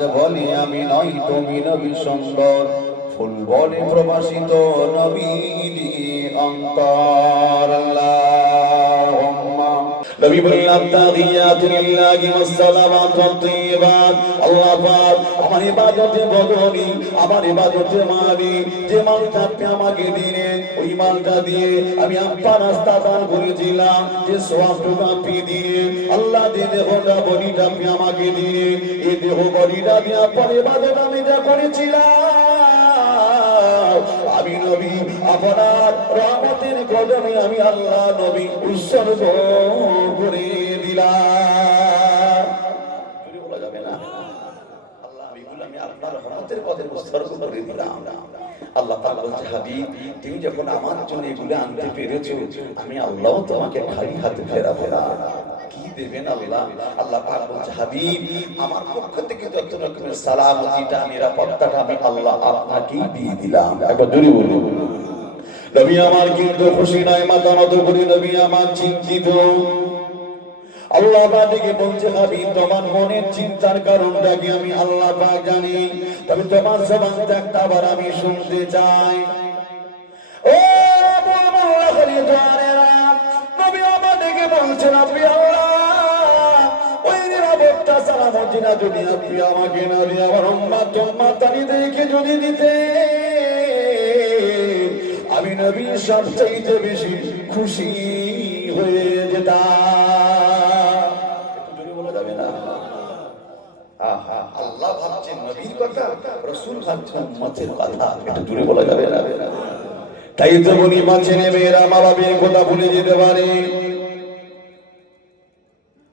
চাঁদ বলে আমি নই তুমি নবী সুন্দর, ফুল বলে প্রবাসিত নবীজি অন্তর। আল্লাহুম্মা নবী বললাম তাহিয়াতু লিল্লাহি ওয়াস সালাওয়াতু তাইয়্যিবাত। আল্লাহ পাক আমার ইবাদতে বদনি, আমার ইবাদতে মালি, যে মালটা আপনি আমাকে দিলেন ওই মালটা দিয়ে আমি আপনার রাস্তা দান করেছিলাম, যে সওয়াবটুকু আপনি দিলেন আল্লাহ, যে দেহটা বডিটা আপনি আমাকে দিলেন, এই দেহ বডিটা দিয়ে আপনার ইবাদত আমি যা করেছিলাম, আমি নবী আপনার রহমতের কদমে আমি আল্লাহ নবী উৎসর্গ করে দিলাম। বলা যাবে না আল্লাহ আমি আপনার রহমতের কদমে উৎসর্গ করে দিলাম। আল্লাহ পাক বলছে হাবিব তুমি যখন আমার জন্য এগুলো আনতে পেরেছো, আমি আল্লাহ তোমাকে খালি হাতে ফেরাবো না। কি দেবেন আল্লাহ? আল্লাহ পাক বলছে হাবিব আমার পক্ষ থেকে যত রকমের সালামতিটা নিরাপত্তাটা আমি আল্লাহ আপনাকেই দিয়ে দিলাম। একবার জোরে বলুন নবী আমার কিন্তু খুশি নয়, মাথা নত করে নবী আমার চিন্তিত। আল্লাহ পাকে বলছে হাবিব তোমার মনের চিন্তার কারণটা কি আমি আল্লাহ পাক জানি, তবে তোমার জবান থেকে একবার আমি শুনতে চাই। ও আল্লাহ খালি জানেরা নবী আমাদেরকে বলছেন আপনি আল্লাহ ওই নিরাপত্তা সালামতিনা যদি আপনি আমাকে না দিয়ে আমার উম্মতকে যদি দিতে, আমি নবীর সবচাইতে বেশি খুশি হয়ে যেতাম। বলা যাবে না আল্লাহ ভাবছেন নবীর কথা, রাসূল ভাবছেন উম্মতের কথা, এটা দূরে বলা যাবে না। তাই তো বলি মা ছেলে মেয়েরা মা বাবার কথা ভুলে যেতে পারে,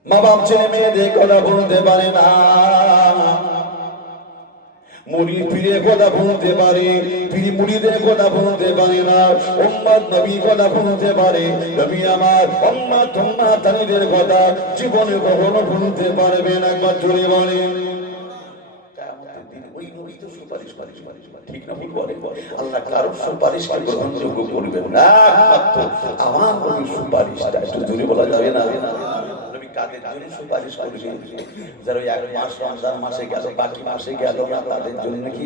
মা বাপ ছেলে মেয়েদের কথা বলতে পারে না, মুড়ি পীরের কথা বলতে পারে, পীর মুড়িদের কথা বলতে পারে না, উম্মত নবীর কথা বলতে পারে, নবী আমার উম্মত উম্মতানিদের কথা জীবনে কখনো বলতে পারবে না। একবার জোরে বলেন কিয়ামতের দিন ওই নবী তো সুপারিশ করে, ঠিক না ভুল বলে? আল্লাহ কারো সুপারিশকে গ্রহণযোগ্য করবেন না, একমাত্র আমার নবীর সুপারিশটা। একটু জোরে বলা যাবে না? কাদের জন্য সুপারিশ করবেন? যারা এক মাস রমজান মাসে গেল, বাকি মাসে গেল না, তাদের জন্য কি?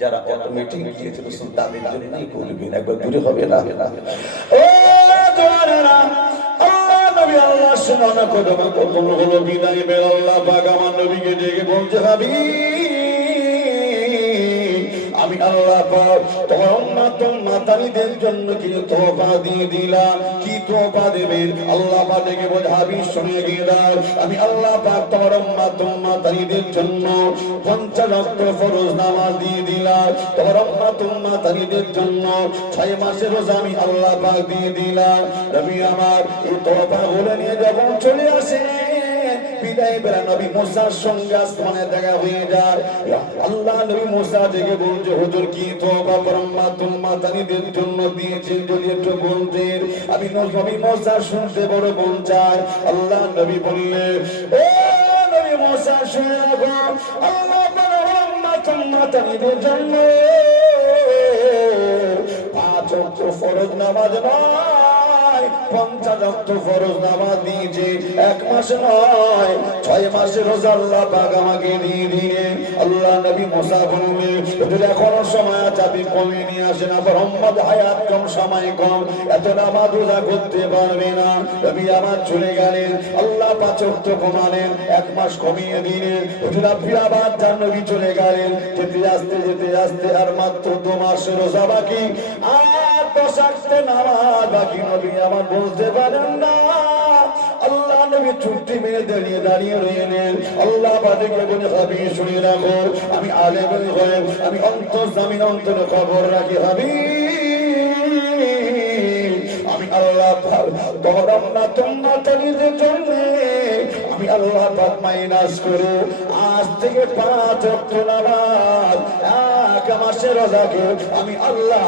যারা অটোমেটিক গিয়েছিল তাদের জন্যই করবেন। একবার দূরে হবে না? ও জওয়ানেরা আল্লাহ নবী আল্লাহ সুবহানাহু ওয়া তাআলা কখন হলো বিদায় বের আল্লাহ পাক আমার নবীকে ডেকে বলতে হাবিব আমি আল্লাহ পাক তোমার উম্মত উম্মতানিদের জন্য কি তোফা দিয়ে দিলাম। কি তোফা দেবেন? আল্লাহ পাক ডেকে বলে হাবিব শুনে গিয়ে দাও আমি আল্লাহ পাক তোমার উম্মত উম্মতানিদের জন্য 50 ওয়াক্ত ফরজ নামাজ দিয়ে দিলাম। তোমার উম্মত উম্মতানিদের জন্য 6 মাসের রোজা আমি আল্লাহ পাক দিয়ে দিলাম। নবী আমার এই তোফা বলে নিয়ে যখন চলে আসে বিদায় বেলা নবী মুসার সঙ্গে আসমানে দেখা হয়ে যায়। আল্লাহ নবী মুসা থেকে বলছে হুজুর কি তোবা উম্মতানিদের জন্য দিয়েছেন, যদি একটু বলতেন আমি নবী মুসা শুনতে বড় মন চায়। আল্লাহ নবী বললেন ও নবী মুসা শুনে রাখো আল্লাহ উম্মতানিদের জন্য 5 ওয়াক্ত ফরজ নামাজ নয় 50 ওয়াক্ত ফরজ নামাজ দিয়েছে। 1 মাস নয় 6 মাসের রোজা আল্লাহ পাক আমাকে দিয়ে দিলেন। আল্লাহ নবী মুসা বললেন যদি এখনো সময় আছে আপনি কমে নিয়ে আসেন, আবার উম্মত হায়াত কম, সময় কম, এত নামাজ রোজা করতে পারবে না। নবী আমার চলে গেলেন, আল্লাহ 5 ওয়াক্ত কমালেন, 1 মাস কমিয়ে দিলেন। হুজুর আপনি আবার যান, নবী চলে গেলেন। যেতে আসতে আর মাত্র 2 মাসের রোজা বাকি, আর 10 ওয়াক্ত নামাজ বাকি। নবী আমার বলতে পারেন না। আল্লাহ নবী চুক্তি মেরে দাঁড়িয়ে রইলেন। আল্লাহ বাদেকে বলে হাবিব শুনে রাখো আমি আলেমের হয়ে আমি অন্তর্জামিন অন্তরে খবর রাখি হাবিব আমি আল্লাহ তোমার উম্মতের জন্য আমি আল্লাহ পাক মাইনাস করে আজ থেকে 5 ওয়াক্ত নামাজ 1 মাসের রোজাকে আমি আল্লাহ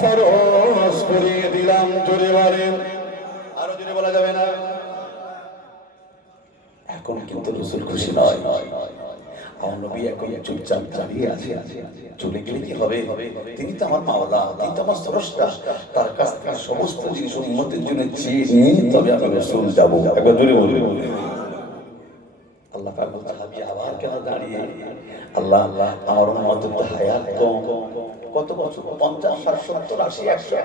ফরজ করে দিলাম। জোরে বলেন, আরো জোরে বলা যাবে না? এখন কিন্তু রাসূল খুশি নয়। আমার নবী এখন চুপচাপ দাঁড়িয়ে আছে। চলে গেলে কি হবে? তিনি তো আমার মাওলা, তিনি তো আমার স্রষ্টা, তার কাছ থেকে সমস্ত জিনিস উম্মতের জন্য চেয়ে নিয়ে তবে আমি রাসূল যাব। একবার জোরে বলুন। আল্লাহ পাক বলতে হাবিব আবার কেন দাঁড়িয়ে? আল্লাহ আল্লাহ আমার উম্মতের তো হায়াত কম, কত বছর? 50, 60, 70, 80, 100,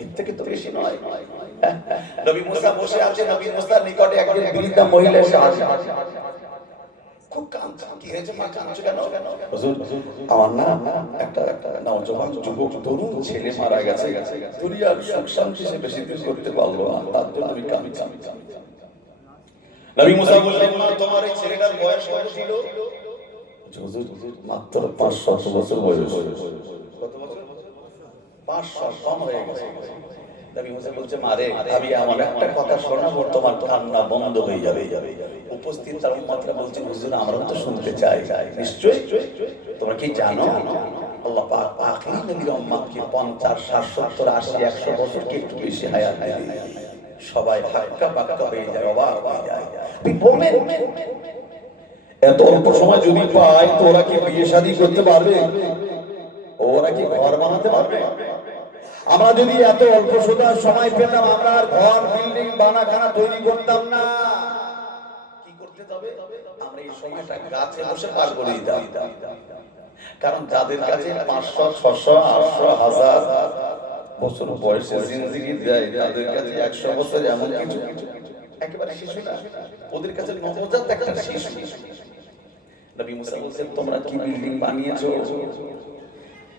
এর থেকে তো বেশি নয়। নবী মুসা বসে আছে, নবী মুসার নিকটে একজন বৃদ্ধা মহিলা এসে আসে, খুব কাঁদছে। কি হয়েছে মা, কাঁদছো কেন? হুজুর আমার না একটা নওজোয়ান যুবক তরুণ ছেলে মারা গেছে, দুনিয়ার সুখ শান্তি সে বেশি দিন করতে পারলো না, তার জন্য আমি কাঁদছি। নবী মুসা বললেন, মা তোমার এই ছেলেটার বয়স কত ছিল? হুজুর মাত্র 500 বছর বয়স। কত বছর? 500, কম হয়ে গেছে। নবী মুসা বলছে, মারে আমি আমার একটা কথা শোনাবো, তোমার কান্না বন্ধ হয়ে যাবে। উপস্থিত তার উম্মতরা বলছে, হুজুর আমরা তো শুনতে চাই। নিশ্চয়ই। তোমরা কি জানো আল্লাহ পাক আখিরি নবীর উম্মতকে 50, 60, 70, 80, 100 বছর কি একটু বেশি হায়াত দেন? সবাই হাক্কা বাক্কা হয়ে যায়, অবাক হয়ে যায়। আপনি বলেন এত অল্প সময় যদি পায় তো ওরা কি বিয়ে শাদী করতে পারবে? ওরা কি ঘর বানাতে পারবে? আমরা যদি এত অল্প সময় পেতাম, আমরা আর ঘর বিল্ডিং বানাখানা তৈরি করতাম না। কি করতে হবে? আমরা এই সময়টা গাছে বসে পার করে দিতাম। কারণ যাদের কাছে 500, 600, 800, 1000 বছর বয়সে জিন্দেগি দেয়, তাদের কাছে 100 বছর এমন কিছু একেবারে শিশু না, ওদের কাছে নবজাত একটা শিশু। নবী মুসা বলেন, তোমরা কি বিল্ডিং বানিয়েছো?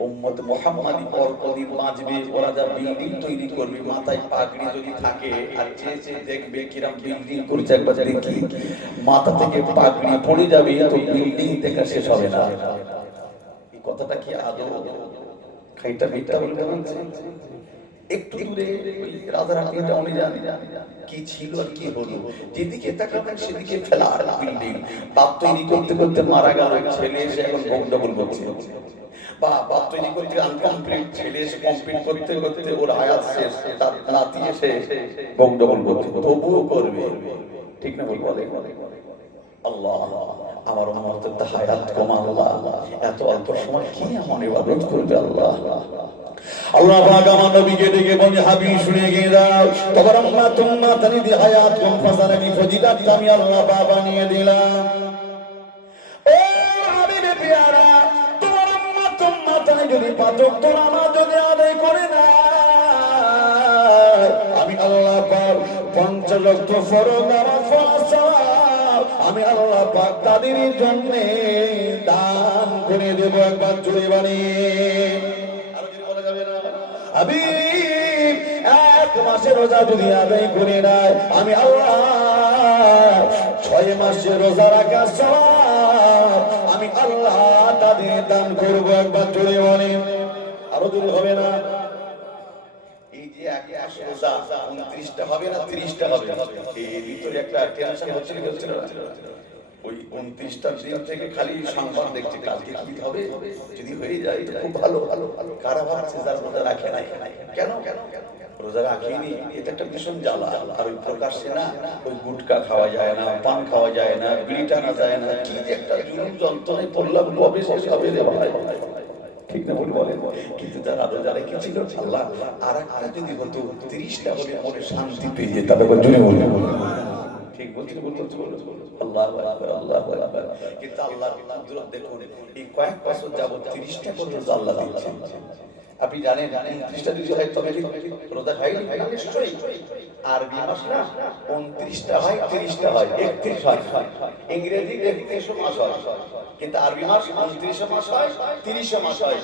উম্মত মুহাম্মাদি পরপরদিন বাঁচবে, ওরা যা বিল্ডিং তৈরি করবে, মাথায় পাগড়ি যদি থাকে আর চেয়ে দেখবে কিরম বিল্ডিং করছে, একবার দেখি মাথা থেকে পাগড়ি পড়ে যাবে তো বিল্ডিং দেখা শেষ হবে না। এই কথাটা কি আদৌ খাইটা মিথ্যা বলে বলছে? একটু দূরে রাধারানী টাউনে জানি কি ছিল আর কি হলো, যেদিকে তাকাবেন সেদিকে ফেলা বিল্ডিং। বাপ তৈরি করতে করতে মারা গেল, ছেলে এসে এখন ভোগ ডবল করছে। বা বাপ তৈরি করতে আনকমপ্লিট, ছেলে এসে কমপ্লিট করতে করতে ওর আয়াত শেষ, তার নাতি এসে ভোগ ডবল করছে, তবুও করবে। ঠিক না বল? বলে আল্লাহ আমার উম্মতের হায়াত কম, আল্লাহ এত অল্প সময় কি এমন ইবাদত করবে? আল্লাহ আল্লাহ পাক আমার নবীকে ডেকে বলে, হাবিব শুনে গিয়ে দাও, তোমার উম্মত দি হায়াত কম, ফাসানাবি ফজিলাত আমি আল্লাহ পাক বানিয়ে দিলাম। ও হাবিবে পিয়ারা, তোমার উম্মত যদি পাচক তো নামাজ যদি আদায় করে না, আমি আল্লাহ পাক 50 ওয়াক্ত ফরজ নামাজ ফরজ আমি আল্লাহ পাক তাদের জন্য দান করে দেব। একবার জোরে বানিয়ে হাবিব, 1 মাসের রোজা যদি আদায় করে নেয়, আমি আল্লাহ 6 মাসের রোজা রাখা সওয়াব আমি আল্লাহ তাদের দান করব। একবার জোরে বলেন, আরো জোরে হবে না? এই যে 1 মাস রোজা 29টা হবে না 30টা হবে, এই ভিতরে একটা টেনশন হচ্ছিল। ওই 29টা দিন থেকে খালি সংবাদ দেখছি কালকে কি হবে, যদি হয়ে যায় তো খুব ভালো। কারা ভাবছে যার রোজা রাখে নাই, কেন রোজা রাখিনি, এটা একটা ভীষণ জ্বালা। আর ওই প্রকাশ্যে না ওই গুটকা খাওয়া যায় না, পান খাওয়া যায় না, বিড়ি টানা যায় না, কি যে একটা জুলুম যন্ত্রণায় পড়লাম, কবে শেষ হবে রে ভাই? ঠিক না বলে? কিন্তু যারা রোজা রেখেছিল আল্লাহ আর একটা যদি হতো 30টা হলে মনে শান্তি পেয়ে যেতাম। একবার জুড়ে বলবো, ঠিক বলছি? আল্লাহু আকবার, আল্লাহু আকবার। কিন্তু আল্লাহর কুদরত দেখুন, এই কয়েক বছর যাবত 30টা পর্যন্ত আল্লাহ দিচ্ছেন। আপনি জানেন 30টা যদি হয় তবে রোজা হয় নিশ্চয়ই। আরবি মাস না 29টা হয়, 30টা হয়, 31 হয়। ইংরেজি 31 মাস হয়, কিন্তু আরবি মাস 29 মাস হয়, 30 মাস হয়।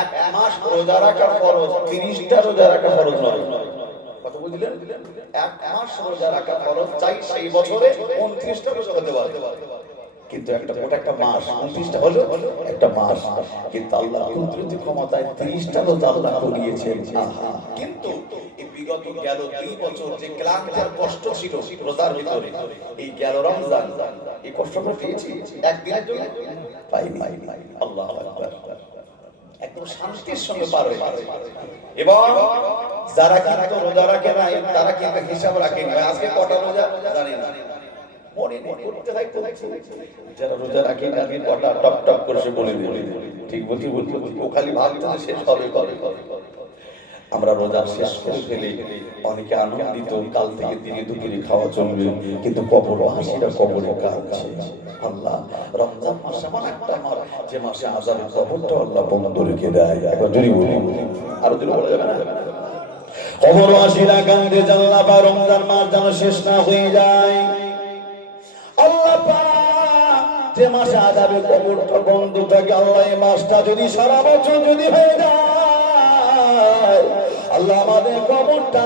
1 মাস রোজা রাখা ফরজ, 30টা রোজা রাখা ফরজ নয়। কত বুঝলেন? 1 মাস রোজা রাখা ফরজ, চাই সেই বছরে 29টা রোজা হতে পারে। কিন্তু একটা গোটা একটা মাস 29টা হলো একটা মাস, কিন্তু আল্লাহ কুদরতি ক্ষমতায় 30টা রোজা আল্লাহ করিয়েছেন। কিন্তু এই বিগত গেল 2 বছর যে ক্লান্তি আর কষ্ট ছিল রোজার ভিতরে, এই গেল রমজান, এই কষ্টটা পেয়েছি একদিনের জন্য পাইনি। আল্লাহু আকবার, একদম শান্তির সঙ্গে পার হয়ে গেছে। এবং যারা কিন্তু রোজা রাখে না তারা কিন্তু হিসাব রাখে না, আজকে কটা রোজা জানি না, মনে করতে হয়। যারা রোজা রাখে না কটা টপ টপ করে সে বলে দেবে, ঠিক বলছি? ও খালি ভাবতে শেষ হবে কবে। আমরা রোজা শেষ করে ফেলে অনেকে আনন্দিত, কাল থেকে দিনে দুপুরে খাওয়া চলবে, কিন্তু কবর হাসিরা কবরে কাঁদছে। আল্লাহ রমজান মাস এমন একটা মাস যে মাসে আযাবের কবরটা আল্লাহ বন্ধ রেখে দেয়। একবার জোরে বলি, আরো জোরে বলা যাবে না? কবরবাসীরা কান্দে জানলা বা রমজান মাস যেন শেষ না হয়ে যায়। আল্লাহ পাক যে মাসে আযাবের কবরটা বন্ধ থাকে, আল্লাহ এই মাসটা যদি সারা বছর যদি হয়ে যায়, আল্লাহ আমাদের কবরটা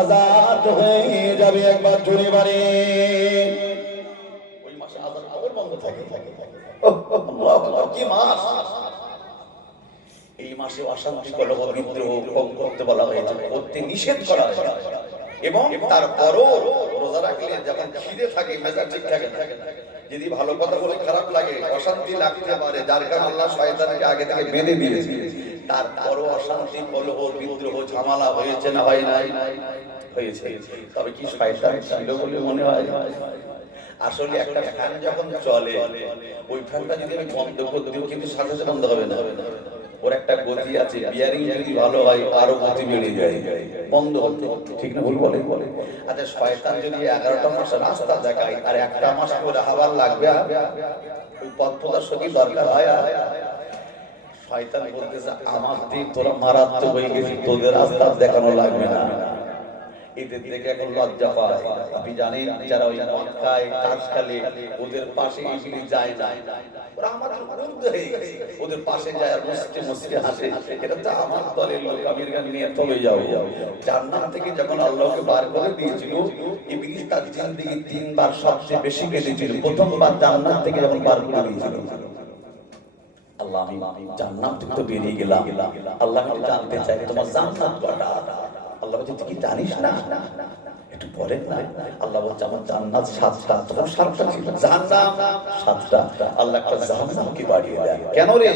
আযাদ হয়ে যাবে। একবার জোরে বাড়ি, ওই মাসে আযাবের কবর বন্ধ থাকে। আল্লাহ কি মাস! এই মাসে অশান্তি কলহ বিদ্রোহ কম করতে বলা হয়েছে, করতে নিষেধ করা হয়েছে। এবং তারপরও রোজা রাখলে যখন খিদে থাকে, মেজাজ ঠিক থাকে না, যদি ভালো কথা বলে খারাপ লাগে, অশান্তি লাগতে পারে, যার কারণে আল্লাহ শয়তানকে আগে থেকে বেঁধে দিয়েছে। তারপরও অশান্তি কলহ বিদ্রোহ ঝামেলা হয়েছে না হয় নাই? হয়েছে। তবে কি শয়তান ছিল বলে মনে হয়? আসলে একটা ফ্যান যখন চলে, ওই ফ্যানটা যদি আমি বন্ধ করে দিই কিন্তু সাথে সাথে বন্ধ হবে না। ওর একটা গতি আছে, বিয়ারিং যদি ভালো হয় আরো গতি বেড়ে যায়, বন্ধ হতে ঠিক না ভুল বলে? আচ্ছা, শয়তান যদি 11টা মাস রাস্তা দেখায় আর একটা মাস করে হাওয়া লাগবে, ওই পথ প্রদর্শকই দরকার হয়। শয়তান বলতেছে আমার দিন তোরা মারাত্মক হয়ে গেছি, তোদের রাস্তা দেখানো লাগবে না। এদের দেখে এখন লজ্জা পায়। আপনি জানেন যারা ওই মদ খায়, তাস খেলে, ওদের পাশে এগুলি যায় না, ওরা আমাদের বিরুদ্ধে হয়ে গেছে। ওদের পাশে যায় আর মুসকে মুসকে হাসে, এটা তো আমার দলের লোক, আমি এখানে নিয়ে চলে যাও। জান্নাত থেকে যখন আল্লাহকে বার করে দিয়েছিল, ইবলিস তার জিন্দেগি 3 বার সবচেয়ে বেশি কেঁদেছিল। প্রথমবার জান্নাত থেকে যখন বার করে দিয়েছিল, আল্লাহ আমি জান্নাত থেকে তো বেরিয়ে গেলাম, আল্লাহ আমি জানতে চাই তোমার জান্নাত কটা? আল্লাহ বলছে তুই কি জানিস না? একটু পরে না, আল্লাহ বলছে আমার জান্নাত 7টা, তোমার 7টা ছিল, জাহান্নাম 7টা। আল্লাহ একটা জাহান্নামকে বাড়িয়ে দেয়। কেন রে?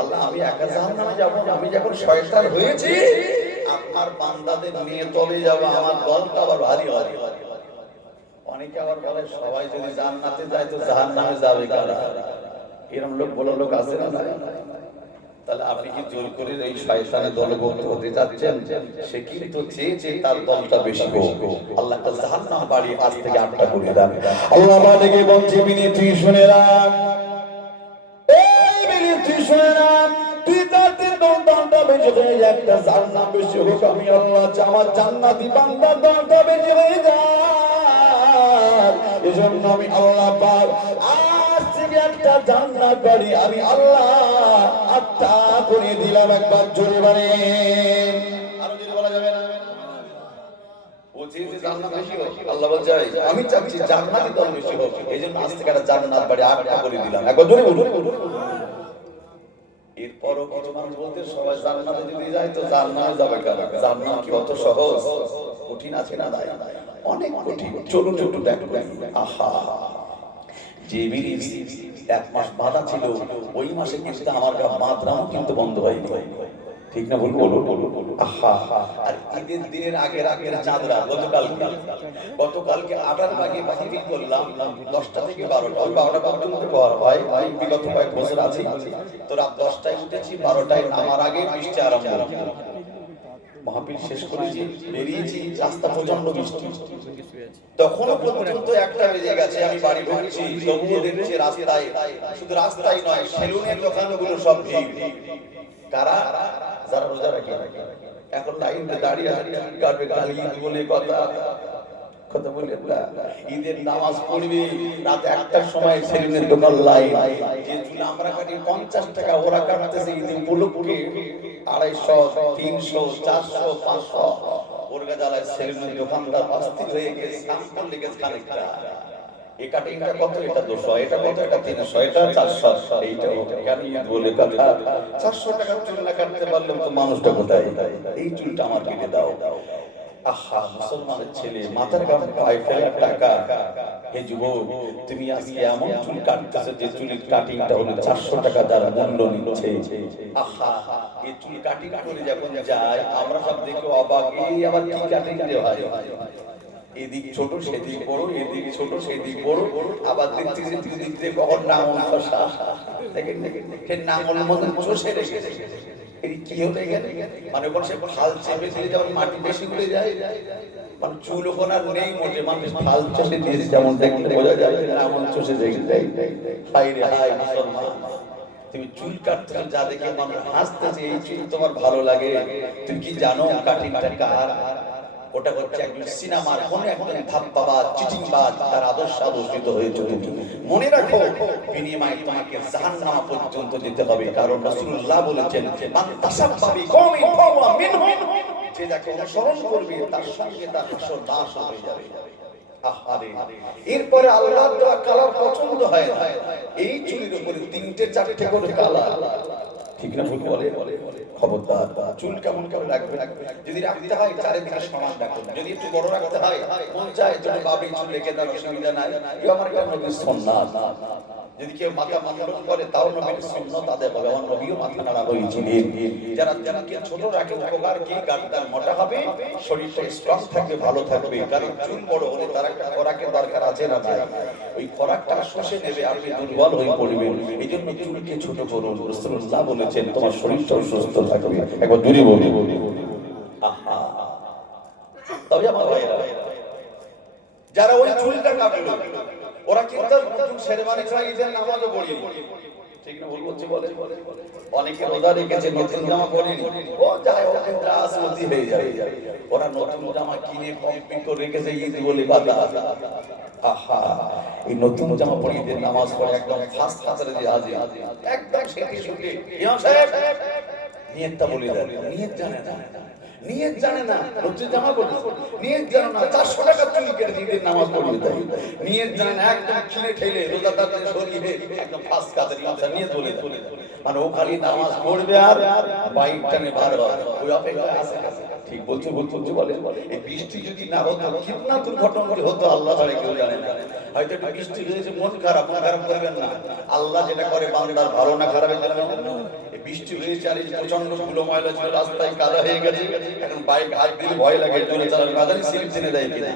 আল্লাহ আমি একা জাহান্নামে যাব না, আমি যখন শয়তান হয়েছি আপনার বান্দাদের নিয়ে চলে যাব, আমার দলটা আবার ভারী ভারী। অনেকে আবার বলে সবাই যদি জান্নাতে যায় তো জাহান্নামে যাবে কারা? এরকম লোক বড় লোক আছে না? তাহলে আপনি কি জোর করে এই শয়তানের দলভুক্ত হতে যাচ্ছেন? সে কিন্তু চেয়েছে তার দলটা বেশি হোক। আল্লাহ তাআলা জাহান্নাম বাড়িয়ে আজ থেকে 8টা করে দেন। আল্লাহ বাড়িয়ে বলছে বিনীতি শুনে রাখ, এই বিনীতি শুনে রাখ, তুই তাদের দলটা বেশি হয়ে যায়, একটা জান্নাত বেশি হোক, আমি আল্লাহ আমার জান্নাতি বান্দার দলটা বেশি হয়ে যায়। এজন্য আমি আল্লাহ পাক একটা জান্নাত বাড়ি আমি আল্লাহ 8টা করে দিলাম। একবার জোরে বাড়ি, আরো জোরে বলা যাবে না? ও চেয়েছে জান্নাত বেশি হোক, আল্লাহ বলছে আমি চাচ্ছি জান্নাতি দল বেশি হোক, এইজন্য আজ থেকে একটা জান্নাত বাড়ি 8টা করে দিলাম। একবার জোরে বলুন। এরপরও কিছু মানুষ বলতে সবাই জান্নাতে যদি যায় তো জান্নাতে যাবে কারা? জান্নাত কি অত সহজ? কঠিন আছে না? অনেক কঠিন। চলুন একটু দেখবেন। আহা, যে বিরিজ 1 মাস বাঁধা ছিল, ওই মাসে কিন্তু আমার বাঁধরাও কিন্তু বন্ধ হয়নি, ঠিক না ভুল? আহা, আর ঈদের দিনের আগের চাঁদরা গতকালকে 8টার আগে বাতিল করলাম, 10টা থেকে 12টা, ওই 12টা পর্যন্ত ঘর হয়। আমি বিগত কয়েক বছর আছি তো রাত 10টায় উঠেছি, 12টায় নামার আগে বৃষ্টি আরম্ভ হলো। মাহফিল শেষ করেছি, বেরিয়েছি, রাস্তা প্রচন্ড বৃষ্টি, তখনও পর্যন্ত 1টা বেজে গেছে। আমি বাড়ি ঢুকছি, তবুও দেখছি রাস্তায়, শুধু রাস্তায় নয়, সেলুনের দোকানগুলো সব ভিড়। কারা? যারা রোজা রাখে। এখন লাইনে দাঁড়িয়ে কাটবে, কালী ঈদ বলে কথা বলে ঈদের নামাজ পড়বে, রাত 1টার সময় সেলুনের দোকান লাইন। যে চুল আমরা কাটি 50 টাকা, ওরা কাটতেছে ঈদের উপলক্ষে 250, 300, 400, 500। ওর গাজালায় সেলুনের দোকানদার অস্থির হয়ে গেছে, সামনে লেগেছে খানিকটা। এই কাটিংটা কত? এটা 200, এটা কত? এটা 300, এটা 400, এইটা কালি বলে কথা। 400 টাকা চুল না কাটতে পারলাম তো মানুষটা কোথায়? এই চুলটা আমার কেটে দাও। আহা, মুসলমানের ছেলে মাথার গাম পায়ে ফেলে টাকা। হে যুবক, তুমি আজকে এমন চুল কাটতেছো যে চুলের কাটিংটা হলো 400 টাকা যারা মূল্য নিচ্ছে। আহা, এই চুল কাটিং করে যখন যায় আমরা সব দেখে অবাক, এই আবার কি কাটিং দেওয়া হয়? এদিক ছোট সেদিক বড়, এদিক ছোট সেদিক বড়, আবার দেখছি যে দিক দিয়ে কখন নাঙল খসা, দেখেন সে নাঙল মতন চষে রেখেছে। এই কি হতে গেলে মানে কোন সে ফাল চেপে দিলে যখন মাটি বেশি গুলে যায়, মানে চুল ওখানে আর নেই মোটে, মানুষ ফাল চষে দিয়েছে, যেমন দেখলে বোঝা যায় এমন চষে দেয়। হাই রে হাই মুসলমান, তুমি চুল কাটতে যা দেখে মানুষ হাসতেছে, এই চুল তোমার ভালো লাগে? তুমি কি জানো কাটিংটা কার? ওটা হচ্ছে একজন সিনেমার কোন একজন ধাপ্পাবাজ, চিটিংবাজ, তার আদর্শ আদর্শিত হয়েছে। তুমি মনে রাখো, বিনিময়ে তোমাকে জাহান্নাম পর্যন্ত যেতে হবে, কারণ রাসূলুল্লাহ বলেছেন, মান তাসাব্বা বিকওমিন ফাহুয়া মিনহুম, যে যাকে অনুসরণ করবে তার সঙ্গে তার হাসর বাস হয়ে যাবে। আহারে, এরপরে আল্লাহর দেওয়া কালার পছন্দ হয় না, এই চুলের উপরে 3টে 4টে করে কালার, ঠিক না? ভুল বলে খবরদার, চুল কেমন কেমন রাখবে, যদি রাখতে হয় চারিদিকে সমান রাখুন, যদি একটু বড় রাখতে হয় মন চায় তুমি বাবি চুল রেখে দাও, অসুবিধা নাই, এই আমার একটা নবীর সুন্নাত। যদি কেউ মাথা মুন্ডন করে তাও নবীর সুন্নাত আদায় হবে, আমার নবীও মাথা নাড়া হয়েছিলেন। যারা কে ছোট রাখে উপকার কি, গাড়িটার মোটা হবে, শরীরটা স্ট্রং থাকবে, ভালো থাকবে, কারণ চুল বড় হলে তার একটা খোরাকের দরকার আছে না ভাই, ওই খোরাকটা শুষে নেবে, আপনি দুর্বল হয়ে পড়বেন। এই জন্য চুলকে ছোট করুন, রাসূলুল্লাহ বলেছেন তোমার শরীরটাও সুস্থ থাকবে। একবার জোরে বলি, আহা। তবে আমার ভাইরা, যারা ওই চুলটা কাটলো ওরা কিন্তু নতুন শেরওয়ানি ছাড়া ঈদের নামাজও পড়ে, ঠিক না? বলে অনেকে রোজা রেখেছে, নতুন জামা পরেনি, ও যায় ও কিন্তু আসমতি হয়ে যাবে, ওরা নতুন জামা কিনে কমপ্লিট করে রেখেছে ঈদ বলে বাধা। আহা, এই নতুন জামা পরে ঈদের নামাজ পড়ে একদম ফার্স্ট কাতারে যে হাজির, একদম সেটি শুকে ইমাম সাহেব নিয়তটা বলে দেন, নিয়ত জানে না, নতুন জামা পরে নিয়ত জানে না, 400 টাকা চুল কেটে ঈদের নামাজ পড়বে, তাই নিয়ত জানে না, একদম ছিঁড়ে ঠেলে রোজাদার শরীরে একদম ফার্স্ট কাতারে ইমাম সাহেব নিয়ত বলে দেন, মানে ও খালি নামাজ পড়বে আর বাইক টানে বার হবে, ওই অপেক্ষায় আছে। ঠিক বলছো বলে, এই বৃষ্টি যদি না হতো কিতনা দুর্ঘটনা হতো আল্লাহ ছাড়া কেউ জানে না। হয়তো একটু বৃষ্টি হয়েছে, মন খারাপ করবেন না, আল্লাহ যেটা করে বান্দার ভালো না খারাপের জন্য। বৃষ্টি হয়েছে আর এই প্রচন্ড ধুলো ময়লা ছিল, রাস্তায় কাদা হয়ে গেছে, এখন বাইক হাত দিলে ভয় লাগে, জোরে চালানো কাদানি স্লিপ টেনে দেয় কিনা,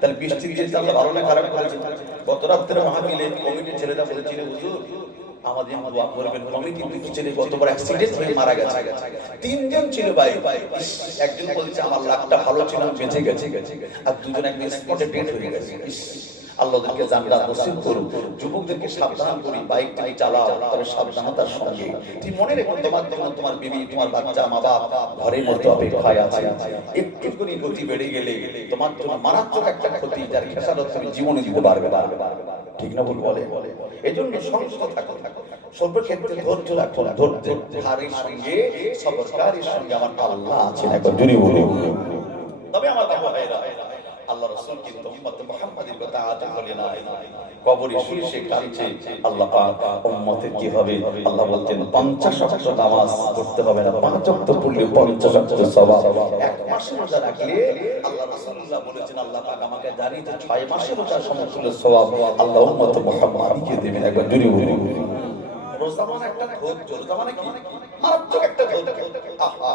তাহলে বৃষ্টি দিয়েছে আল্লাহ ভালো না খারাপ করেছে। গত রাত্রে মাহফিলে কমিটির ছেলেরা বলেছিল, হুজুর আমাদের দোয়া করবেন, কমিটির দুটি ছেলে গতবার অ্যাক্সিডেন্ট হয়ে মারা গেছে, 3জন ছিল ভাই, একজন বলছে আমার লাকটা ভালো ছিল বেঁচে গেছে, আর দুজন একদম স্পটে ডেড হয়ে গেছে। আল্লাহকে জান্নাত নসিব করুন। যুবকদেরকে সাবধান করি, বাইক চালাও তবে সাবধানতার সঙ্গে। তুমি মনে রেখো তোমার জন্য তোমার বিবি, তোমার বাচ্চা, মা বাপ ঘরের মধ্যে অপেক্ষায় আছে, একটু করে গতি বেড়ে গেলে তোমার জন্য মারাত্মক একটা ক্ষতি, যার খেসারত তুমি জীবনে দিতে পারবে, ঠিক না? ভুল বলে, এই জন্য সংযত থাকো, সর্বক্ষেত্রে ধৈর্য রাখো, ধৈর্যের সঙ্গে সবরকারীর সঙ্গে আমার আল্লাহ আছেন, একবার জোরে বলুন। তবে আমার বাবা ভাইরা, আল্লাহ রাসূল কিন্তু উম্মত মুহাম্মাদের কথা আজ বলে না, কবরে শুয়ে সে কাঁদছে, আল্লাহ পাক উম্মতের কি হবে? আল্লাহ বলতেন 50 ওয়াক্ত নামাজ পড়তে হবে না, 5 ওয়াক্ত পড়লে 50 ওয়াক্ত সওয়াব। এক মাসে রোজা রাখলে আল্লাহ রাসূলুল্লাহ বলেছেন, আল্লাহ পাক আমাকে জানিয়েছে 6 মাসে রোজা সমতুল্য সওয়াব আল্লাহ উম্মত মুহাম্মাদকে দেবেন, একবার জোরে বলুন। রোজা মানে একটা ধৈর্য, রোজা মানে কি? মারাত্মক একটা ধৈর্য। আহা,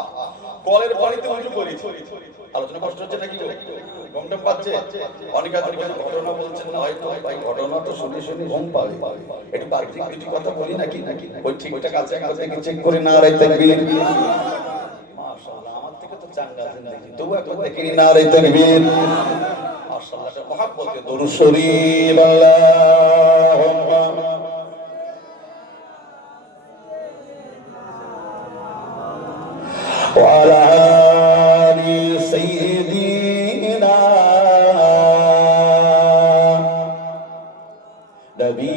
কলের পানিতে উজু করি, আলোচনা কষ্ট হচ্ছে নাকি? ঘুমটা পাচ্ছে অনেক ঘটনা বলছেন না, হয়তো ভাই ঘটনা তো শুনে ঘুম পাবে, একটু বাহ্যিক কিছু কথা বলি নাকি, ওই ঠিকঠাক আছে একবার চেক করে না রাই তাকবীর, মাশাআল্লাহ আমার থেকে তো চাঙ্গা আছেন দেখি, তবু একবার দেখি না রাই তাকবীর, মাশাআল্লাহ মহব্বতে দরুদ শরীফ, আল্লাহুম্মা ওয়া আলা আলি সাইয়্যিদিনা নবী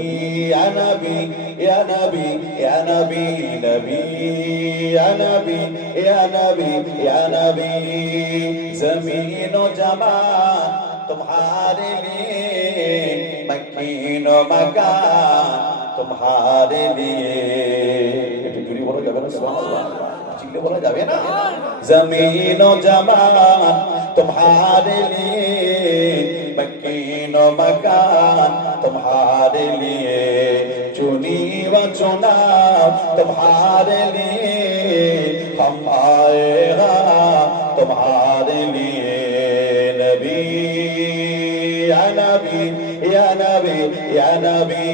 ইয়া নবী ইয়া নবী ইয়া নবী নবী ইয়া নবী ইয়া নবী ইয়া নবী জমিন ও জামান तुम्हारे लिए मकीन ও मकान तुम्हारे लिए, একটু জোরে বলা যাবে না? সুবহানাল্লাহ, চিল্লে বলা যাবে না? জমিন ও জামান तुम्हारे लिए मकीन ও मकान तुम्हारे लिए, चुनी व चुना तुम्हारे लिए, हम आए हैं तुम्हारे लिए, नबी या नबी या नबी या नबी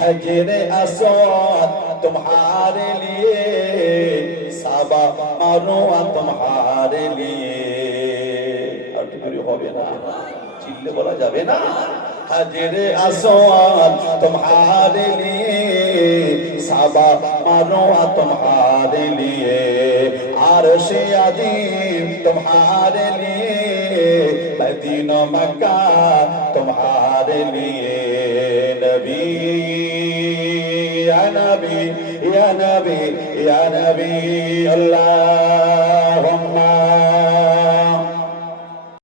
हजरे असवाद तुम्हारे लिए, साबा मरुआ तुम्हारे लिए, হবে না? চিল্লে বলা যাবে না? হাজির আসওয়াদ तुम्हारे लिए साबा मरवा तुम्हारे लिए अर्श अजीम तुम्हारे लिए मदीना मक्का तुम्हारे लिए नबी या नबी या नबी या नबी अल्लाह